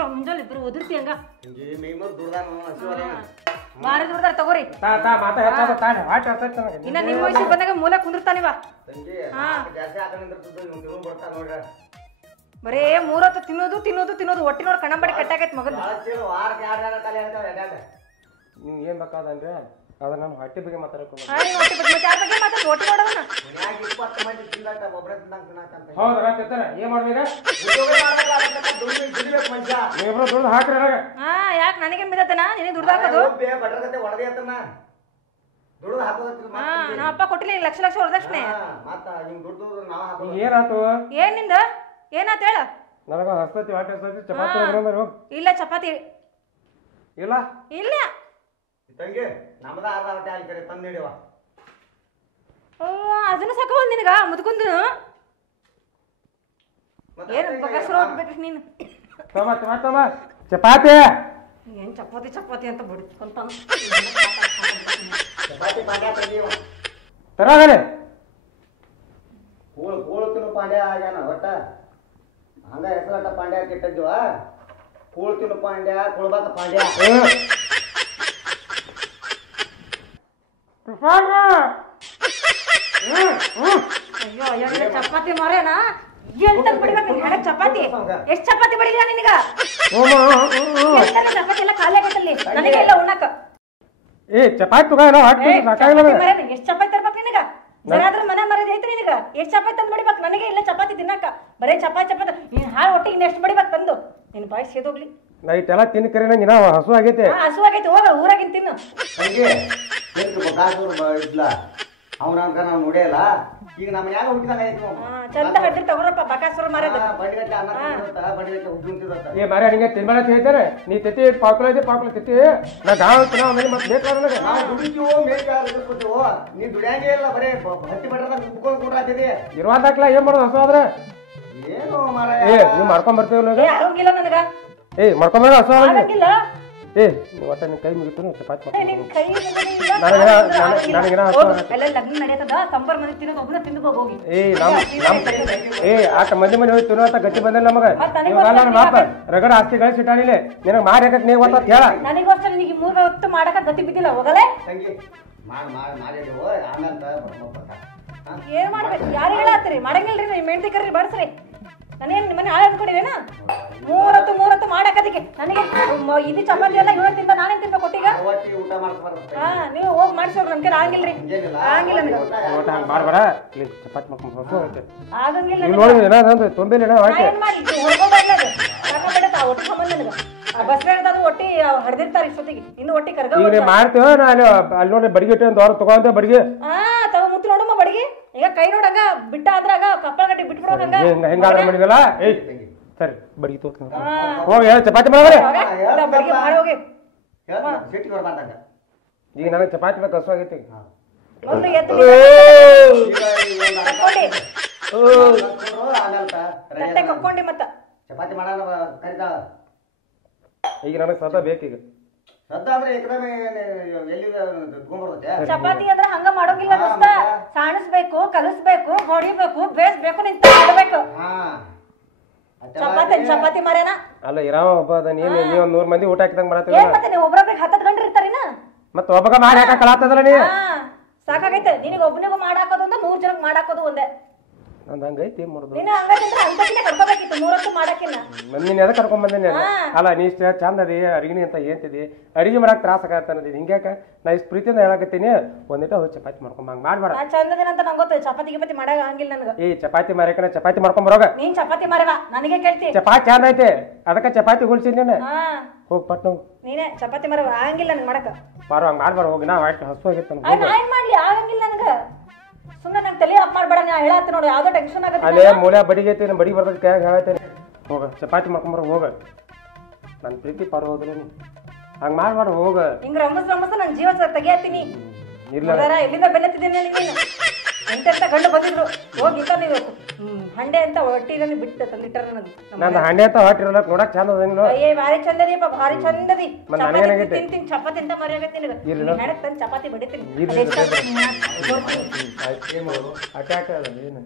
ಕುಂದ್ರ ಮುಂಜಾನೆ ಇಬ್ರು ಒದರ್ತಿ ಹಂಗ ಮಾರಿ ದುಡ್ದಾರ ತಗೋರಿ ಇನ್ನ ನಿಮ್ಮ ವಯಸ್ಸಿಗೆ ಬಂದಾಗ ಮೂಲ ಕುಂದಿರ್ತಾನಿವ ಬರೇ 3 ಹೊತ್ತು ತಿನ್ನೋದು ತಿನ್ನೋದು ತಿನ್ನೋದು ಒಟ್ಟಿ ನೋಡಿ ಕಣ್ಣಂಬಡಿ ಕಟ್ಟಾಗೈತ್ ಮಗನ್ ನಿಮ್ಗೆ ಏನ್ ಬೇಕಾದಂದ್ರೆ ಅದ ನಾನು ಹೊಟ್ಟೆ ಬಗ್ಗೆ ಮಾತಾಡಕ್ಕೆ ಒಟ್ಟಿ ನೋಡೋಣ ಹೌದಾ ಏನ್ ಮಾಡ್ಬೇಕ ದುಡ್ಡು ಹಾಕ್ರಿ ಯಾಕೆ ನನಗೆ ಮಿದತನ ನಿನಗೆ ದುಡ್ಡು ಹಾಕೋದು ನಮ್ಮ ಅಪ್ಪ ಕೊಟ್ಟಿಲ್ಲ ಲಕ್ಷ ಲಕ್ಷ ವರದಕ್ಷಿಣೆ ಏನಾಯ್ತು ಏನ್ ನಿಂದ ಏನಾತ ಹೇಳ ನನಗ ಹಸ್ತತಿ ಹೊಟ್ಟೆ ಹಸ್ತತಿ ಚಪಾತಿ ಇಲ್ಲ ಚಪಾತಿ ಇಲ್ಲ ಇಲ್ಲ ತಂಗಿ ನಮ್ಮದ ಅರ್ಧ ಹೊಟ್ಟೆ ಹಾಕಿ ತಂದು ನೀಡಿವ ಅದನ್ನ ಸಾಕೋಲ್ ನಿನಗ ಮುದ್ಕುಂದು ಏನು ಬಗಸ್ರು ಹೋಗ್ಬಿಟ್ರಿ ನೀನು ಚಪಾತಿ ಏನ್ ಚಪಾತಿ ಚಪಾತಿ ಅಂತ ಬಿಡ್ಕೊಂತ ಚಪಾತಿ ಪಾಂಡ್ಯ ತಂದೀವ ತರಾಗಲೆ ಕೂಳು ತಿನ್ನು ಪಾಂಡ್ಯ ಆಗ್ಯಾನ ಒಟ್ಟ ಹಂಗ ಹೆಸರಾಟ ಪಾಂಡ್ಯ ಕೆಟ್ಟಿದ್ವ ಕೂಳು ತಿನ್ನು ಪಾಂಡ್ಯ ಕುಳ್ಬಾತ ಪಾಂಡ್ಯ ಅಯ್ಯೋ ಅಯ್ಯೋ ಚಪಾತಿ ಮಾರೇನಾ ಚಪಾತಿ ಎಷ್ಟ್ ಚಪಾತಿ ಬಡಿದ ನಿನಗ ಚಪಾತಿ ಎಲ್ಲ ಖಾಲಿ ಆಗತ್ತಲ್ಲಿ ನನಗೆಲ್ಲ ಉಣ್ಣಕ ಚಪಾತಿ ಎಷ್ಟ್ ಚಪಾತಿ ತರ್ಬೇಕು ನಿನಗ ಜನಾದ್ರ ಮನೆ ಮರ್ಯಾದೆ ಐತ್ರಿ ನಿನಗ ಎಷ್ಟ್ ಚಪಾತಿ ತಂದು ಬಡಿಬೇಕು ನನಗೆ ಇಲ್ಲ ಚಪಾತಿ ತಿನ್ನಕ ಬರೇ ಚಪಾತಿ ಚಪಾತಿ ನೀನ್ ಹಾಳು ಒಟ್ಟಿಗೆ ಇನ್ನ ಎಷ್ಟು ಬಡಿಬೇಕು ತಂದು ನಿನ್ ಬಾಯಿ ಸೇದೋಗ್ಲಿ ನೈಟ್ ಎಲ್ಲ ತಿನ್ ಕರೆ ನಂಗೆ ಹಸು ಆಗೈತೆ ಹಸು ಆಗೈತೆ ಹೋಗ ಊರಾಗಿನ್ ತಿನ್ನು ಇದ್ಲ ಅವ್ನ ನಾವು ನೋಡಿಯಲ್ಲ ಈಗ ನಮ್ಮ ಯಾಗ ಹುಟ್ಟಿದಾಗ ಚಂದ ಹಡ್ರಿ ತಗೋರಪ್ಪ ಬಕಾಸುರ ಮಾರದ ಏ ಮಾರ ನಿಂಗೆ ತಿನ್ಬೇಡ ಹೇಳ್ತಾರೆ ನೀ ತೆತ್ತಿ ಪಾಕುಲ ಇದೆ ಪಾಕುಲ ತೆತ್ತಿ ನಾ ಗಾವ್ ತಿನ್ನ ಮತ್ತೆ ಬೇಕಾದ್ರೆ ನಾವು ದುಡಿತೀವೋ ಮೇಲ್ಕೊತೀವೋ ನೀ ದುಡಿಯಂಗೇ ಇಲ್ಲ ಬರೇ ಹತ್ತಿ ಬಟ್ಟದಾಗ ಉಬ್ಕೊಂಡು ಕೂಡ್ರಾತಿದೆ ಇರುವಾದಾಕ್ಲ ಏನ್ ಮಾಡೋದು ಹಸು ಆದ್ರೆ ಏನು ಮಾರ ನೀವ್ ಮಾಡ್ಕೊಂಡ್ ಬರ್ತೀವಿ ಆರೋಗ್ಯ ನನಗ ಮಾಡ್ಕೊಂಬ ಹಸು ಆಗಂಗಿಲ್ಲ ಒಟ್ಟ ನಿನ್ ಕೈ ಮುಗಿತು ಚಪಾತಿ ಆಟ ಮಂದಿ ಮನೆ ಹೋಗಿ ತಿನ್ನೋ ಗಟ್ಟಿ ಬಂದ ನಮಗ ಮಾಪ ರಗಡ ಆಸ್ತಿ ಗಳಿಸಿ ಇಟ್ಟಾನಿಲ್ಲ ನಿನಗ ಮಾರಿ ಹಾಕಕ್ ನೀವ್ ಅಂತ ಹೇಳ ನನಗೋಸ್ಕರ ನಿನಗೆ 3 ಹೊತ್ತು ಮಾಡಕ ಗತಿ ಬಿದ್ದಿಲ್ಲ ಹೋಗಲೇ ಏನ್ ಮಾಡ್ಬೇಕು ಯಾರು ಹೇಳತ್ತೀರಿ ಮಾಡಂಗಿಲ್ರಿ ನಿಮ್ ಹೆಂಡತಿ ಕರ್ರಿ ಬರ್ಸ್ರಿ ನಾನೇನ್ ನಿಮ್ಮನೆ ಹಾಳು ಅನ್ಕೊಂಡಿದ್ದೇನ 3 ಹೊತ್ತು ಮಾಡಕದಕ್ಕೆ ನನಗೆ ಇದು ಚಪಾತಿ ಎಲ್ಲ ಇವತ್ತು ತಿಂದ ನಾನೇನ್ ತಿನ್ಬೇಕು ಒಟ್ಟಿಗ ನೀವು ಹೋಗಿ ಮಾಡಿಸೋಡ್ರಿ ನಮ್ಗೆ ಆಗಂಗಿಲ್ರಿ ಆಗಂಗಿಲ್ಲ ಮಾಡ್ಬೇಡ ಚಪಾತಿ ಮಾಡ್ಕೊಂಡು ಆಗಂಗಿಲ್ಲ ತೊಂದಿಲ್ಲ ಏನ್ ಮಾಡಿ ಹೊಡ್ಕೊಂಡ್ಬರ್ಲದು ಸಾಕಾಗ್ಬಿಡತ್ತ ಆ ಒಟ್ಟಿ ಸಂಬಂಧ ನನಗ ಆ ಬಸ್ ಅದು ಒಟ್ಟಿ ಹಡ್ದಿರ್ತಾರ ಇಷ್ಟೊತ್ತಿಗೆ ಇನ್ನು ಒಟ್ಟಿ ಕರ್ಗ ಮಾಡ್ತೇವ ನಾನು ಅಲ್ಲಿ ನೋಡಿ ಬಡಿಗೆ ಇಟ್ಟು ಒಂದು ವಾರ ತಗೊಂತ ಬಡಿಗೆ ತಗೋ ಮುತ್ತು ನೋಡಮ್ಮ ಬಡಿಗೆ ಈಗ ಕೈ ನೋಡಂಗ ಬಿಟ್ಟ ಆದ್ರಾಗ ಕಪ್ಪಳ ಗಟ್ಟಿ ಬಿಟ್ಬಿಡೋದಂಗ ಹೆಂಗಾದ್ರೆ ಮಾಡಿದಲ್ಲ ಸರಿ ಬಡಿಗೆ ತೋತ ಹೋಗಿ ಚಪಾತಿ ಮಾಡ್ರೆ ಬಡಿಗೆ ಮಾಡಿ ಹೋಗಿ ಈಗ ನನಗೆ ಚಪಾತಿ ಬೇಕು ಹಸು ಆಗೈತಿ ಒಂದು ಎದ್ದು ತಟ್ಟೆ ಕಕ್ಕೊಂಡಿ ಮತ್ತ ಚಪಾತಿ ಮಾಡೋಣ ಕರಿತಾಳ ಈಗ ನನಗೆ ಸದಾ ಬೇಕೀಗ ಚಪಾತಿ ಅಂದ್ರೆ ಹಂಗ ಮಾಡೋಗಿಲ್ಲ ದೋಸ್ತ ಸಾಣಿಸ್ಬೇಕು ಕಲಸ್ಬೇಕು ಹೊಡಿಬೇಕು ಬೇಯಿಸ್ಬೇಕು ನಿಂತ ಮಾಡಬೇಕು ಚಪಾತಿ ಮಾರೇನ ಅಲ್ಲ ಇರಾವ ಒಬ್ಬ ಅದ ನೀವ್ ಒಂದ್ 100 ಮಂದಿ ಊಟ ಹಾಕಿದಂಗ ಮಾಡತ್ತೀವಿ ಮತ್ತೆ ನೀವು ಒಬ್ರೊಬ್ರಿಗೆ 10 ಗಂಟೆ ಇರ್ತಾರಿನ ಮತ್ತೆ ಒಬ್ಬಗ ಮಾಡಿ ಹಾಕ ಕಳಾತದಲ್ಲ ನೀ ಸಾಕಾಗೈತೆ ನಿನಗೆ ಒಬ್ಬನಿಗೂ ಮಾಡಾಕೋದು ಒಂದ 100 ಜನಕ್ಕೆ ಮಾಡಾಕೋದು ಒಂದೇ ನಂದು ಹಂಗೈತಿ ಮಾಡೋದು ನೀನು ಹಂಗಂದ್ರೆ ಅಂತಕಿನ ಕರ್ಕೋಬೇಕಿತ್ತು 3 ಹೊತ್ತು ಮಾಡಕ್ಕಿನ್ನ ನೀನ್ ಎದಕ್ಕೆ ಕರ್ಕೊಂಡ್ ಬಂದೆ ಅಲ್ಲ ನೀ ಇಷ್ಟ ಚಂದ ಅದಿ ಅಡಿಗೆ ಅಂತ ಏನ್ತಿದಿ ಅಡಿಗೆ ಮಾಡಕ್ ತ್ರಾಸ ಆಗತ್ತನ್ನದಿ ಹಿಂಗ್ಯಾಕ ನಾ ಇಷ್ಟು ಪ್ರೀತಿಯಿಂದ ಹೇಳಕತ್ತೀನಿ ಒಂದಿಟ ಹೋಗಿ ಚಪಾತಿ ಮಾಡ್ಕೊಂಡ್ ಹಂಗ ಮಾಡ್ಬೇಡ ನಾ ಚಂದದಿನ ಅಂತ ನಂಗೆ ಗೊತ್ತು ಚಪಾತಿ ಗಿಪಾತಿ ಮಾಡಾಗ ಹಂಗಿಲ್ಲ ನನಗೆ ಚಪಾತಿ ಮಾರಕನ ಚಪಾತಿ ಮಾಡ್ಕೊಂಡ್ ಬರೋಗ ನೀನ್ ಚಪಾತಿ ಮಾರವ ನನಗೆ ಕೇಳ್ತಿ ಚಪಾತಿ ಚಂದ ಐತೆ ಅದಕ್ಕೆ ಚಪಾತಿ ಗುಳ್ಸಿನಿ ನೀನು ಹೋಗಿ ಪಟ್ನ ನೀನೇ ಚಪಾತಿ ಮಾರವ ಆಗಂಗಿಲ್ಲ ನನ್ಗೆ ಮಾಡಕ ಬಾರೋ ಹಂಗ ಮಾಡ್ಬಾರ ಹೋಗಿ ನಾ ಹೊಟ್ಟೆ ಹಸು ಆಗೈತೆ ನಾ ಏನ್ ಮಾಡ್ಲಿ ಆಗಂಗಿಲ್ಲ ನನಗೆ ಸುಮ್ಮನೆ ನಂಗೆ ತಲೆ ಅಪ್ ಮಾಡ್ಬೇಡ ನಾ ಹೇಳತ್ತಿ ನೋಡಿ ಯಾವ್ದೋ ಟೆನ್ಷನ್ ಆಗುತ್ತೆ ಅಲ್ಲೇ ಮೂಲೆ ಬಡಿಗೈತಿ ಬಡಿ ಬರ್ತದ ಕ್ಯಾಗ ಹೇಳತ್ತೇನೆ ಹೋಗ ಚಪಾತಿ ಮಾಡ್ಕೊಂಬರ ಹೋಗ ನನ್ನ ಪ್ರೀತಿ ಪಾರ ಹೋದ್ರೆ ಹಂಗ ಮಾಡ್ಬೇಡ ಹೋಗ ಹಿಂಗ ರಮಸ್ ನನ್ನ ಜೀವ ತೆಗಿಯತ್ತೀನಿ ಎಲ್ಲಿಂದ ಬೆನ್ನತ್ತಿದ್ದೇನೆ ನೀನು ಎಂತೆಂತ ಗಂಡು ಬಂದಿದ್ರು ಹೋಗಿತ್ತ ನೀವು ಹಂಡೆ ಅಂತ ಹೊಟ್ಟಿನಲ್ಲಿ ಬಿಟ್ಟು ತಂದಿಟ್ಟಾರ ನನ್ನ ಹಂಡೆ ಅಂತ ಹೊಟ್ಟಿರಲ್ಲ ನೋಡಕ್ ಚಂದ ಅದ ಅಯ್ಯೇ ಭಾರಿ ಚಂದದಿಯಪ್ಪ ಭಾರಿ ಚಂದದಿ ತಿಂತೀನಿ ಚಪಾತಿ ಅಂತ ಮರ್ಯಾಗತ್ತೀನಿ ಚಪಾತಿ ಬಡಿತೀನಿ ಅಟ್ಯಾಕ್ ಅದ ಏನು